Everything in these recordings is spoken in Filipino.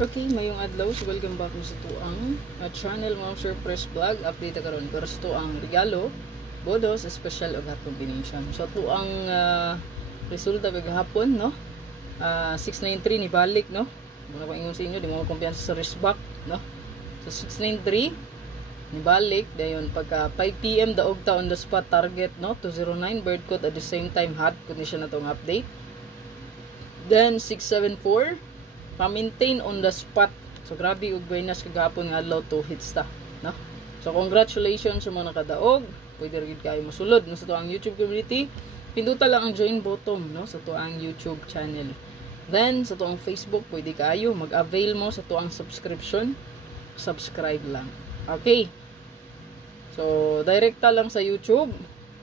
Okay, mayong adlaw, so welcome back sa tuang channel Ma'am Surprise Vlog. Update karon pero sa tuang regalo, bodos, special og hot combination. So tuang resulta kagahapon, no? 693 ni balik, no? Muna ko ingon sa inyo, di mo kumpiyansa sa wristback, no? So 693 ni balik dayon pagka 5 PM daog ta on the spot target, no? 209 bird code at the same time hot condition na tong update. Then 674 pa-maintain on the spot. So grabe og buenas kagapon nga adlaw to hits ta, no? So congratulations sa mga nakadaog. Pwede rin kayo mosulod no sa to ang YouTube community. Pinduta lang ang join button, no, sa to ang YouTube channel. Then sa to ang Facebook pwede kayo mag-avail mo sa to ang subscription. Subscribe lang. Okay. So direkta lang sa YouTube.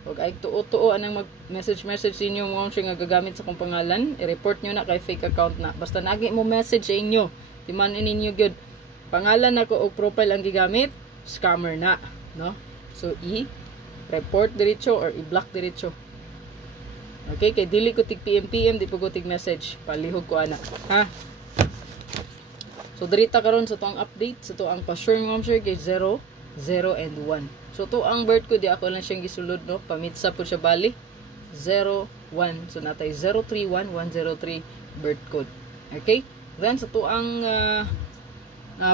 Huwag ay tuo-tuo anang mag-message sa inyo mo siya nga gagamit sa kong pangalan. I-report nyo na kay fake account na. Basta nagi mo message sa inyo. Timanin ninyo good. Pangalan na ko o profile ang gigamit. Scammer na. No? So, i-report diretso or i-block diretso. Okay? Kay dili ko tig PM, di po ko tig message. Palihog ko ana. Ha? So, dirita karon sa toang update. Sa toang pa-sure mo sure kay 0, 0, and 1. So, to ang bird ko, di ako lang siyang gisulod, no? Pamitsa po siya bali. 0, 1. So, natay 031, 103 bird code. Okay? Then, sa to ang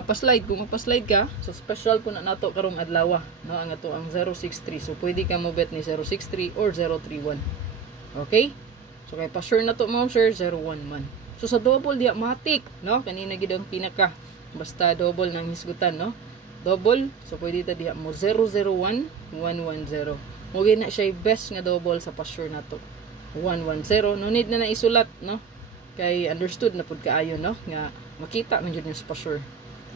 pa-slide. Kung magpa-slide ka, so special po na nato karong adlaw, no? Ang ato ang 063. So, pwede ka mo bet ni 063 or 031. Okay? So, kay pa-sure na to, ma'am sir, 011. So, sa double, di matik, no? Kanina gid ang pinaka. Basta double ng hisgutan, no? Double, so pwede ta diha mo 001, 110. Mugay na siya best nga double sa pa-sure na to. 110, no need na isulat, no? Kay understood na pud kaayo, no? Nga makita man jud sa pa-sure.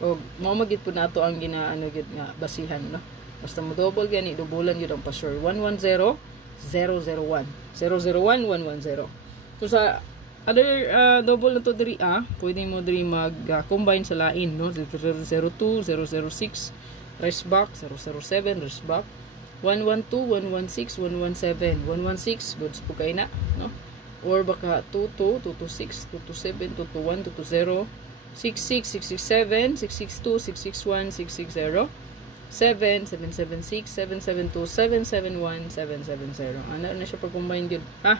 O mao magid pud nato ang ginaano gid nga basihan, no? Basta mo double gani, dubulan jud ang pa-sure. 110, 001. 001, 110. So sa other double na to diri pwede mo diri mag-combine sa lain, no? 002, 006, wristback, 007, wristback, 112, 116, 117, 116, goods po kayo na, no? Or baka 22, 226, 227, 221, 220, 66, 667, 662, 661, 660, 776, 772, 771, 770. Ano na siya pag-combine yun, ha?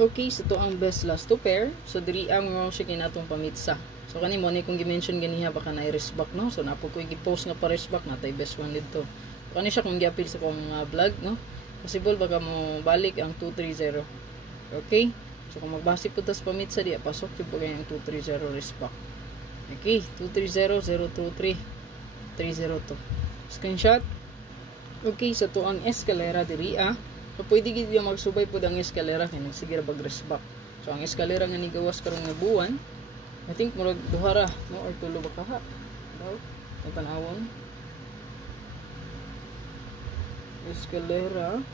Okay, so to ang best last two pair. So diri ang mo siya kinatong pamitsa. So kani mo ni kung gi-mention ganiha baka na wristback, no? So napo ko gi-post nga pa wristback natay best one dito. So kani siya kung gi-appeal sa kong vlog, no? Possible baka mo balik ang 230. Okay? So kung magbase po tas pamitsa di pasok jud po kay ang 230 wristback. Okay, 230023 302. Screenshot. Okay, so to ang escalera diri So, pwede gid yung magsubay po ang eskalera kaya nagsigira bag-respect. So, ang eskalera nga nigawas karon nga buwan, I think murag duhara, no? Or tulo ba kaha? No? Ang tanawon. Eskalera.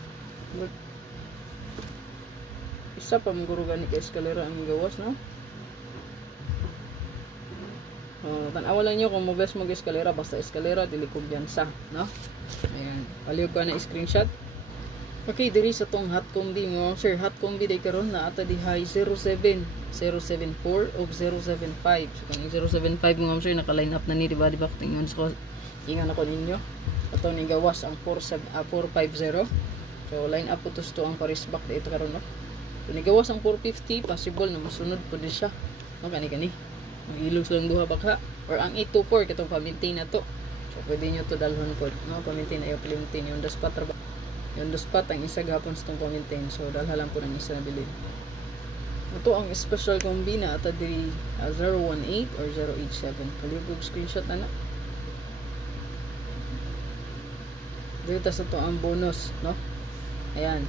Isa pa mong guro gani ka eskalera ang nigawas, no? Tanawa lang nyo kung mabes mag-eskalera, basta eskalera, dili kumbiyansa, no? Ayan. Paliw ko na screenshot. Okay, diri sa tong hot combi mo, sir, hot combi day karon na ata di high 07, 074 o 075. So kung 075 mo sir naka-line up na ni di ba tingnan sa ingon ako ninyo. Ato ni gawas ang 450. So line up utos to ang Paris back dito karon, no. So ni gawas ang 450, possible na masunod pud siya. No kani. Mag-ilog lang duha baka or ang 824 katong pa-maintain na to. So pwede niyo to dalhon pod, no, pa-maintain ayo pa-maintain yung das patra. Yung dos pat ang isa gapon sa itong pa-maintain. So, dalha lang po ng isa na bilhin. Ito ang special combi na ata diri 018 or 087. Kalibog screenshot na na. Dito sa ito ang bonus, no? Ayan.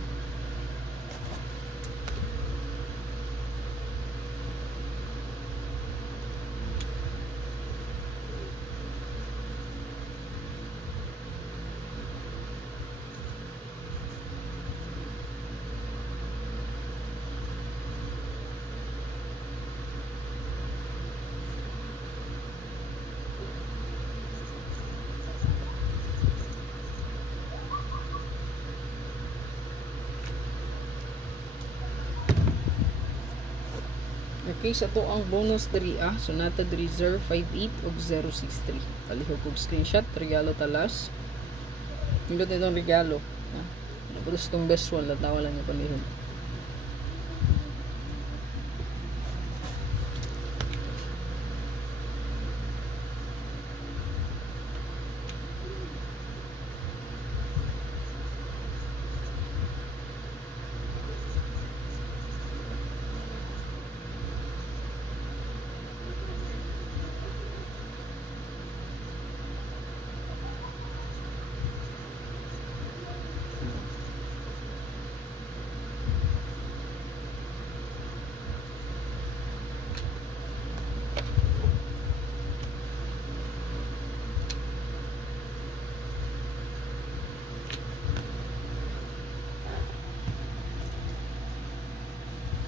Okay, sa to ang bonus 3 so nata reserve 58 ug 063. Palihog og screenshot, regalo talas. Indot itong regalo. Tapos itong best one, latawa lang yung palihog.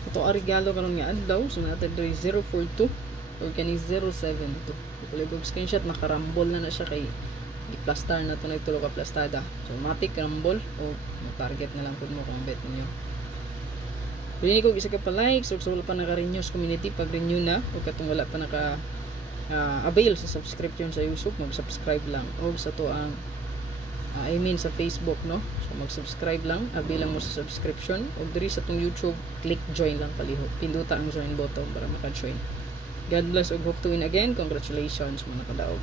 Ito ang regalo karon nga adlaw, so natin diri 042 o kani 072. Kulig og screenshot, nakarambol na siya kay i-plastar na to, nagtulo ka plastada. So matik rambol o target na lang pud mo kung bet niyo. Pili ko isa ka pa like, so wala pa naka-renew sa community, pag renew na o katong wala pa naka avail sa subscription sa YouTube, mag-subscribe lang o sa to ang sa Facebook, no? So mag-subscribe lang, avail lang mo sa subscription o diri sa tong YouTube, click join lang palihog. Pinduta ang join button para maka-join. God bless og hope to win again. Congratulations mga kadaog.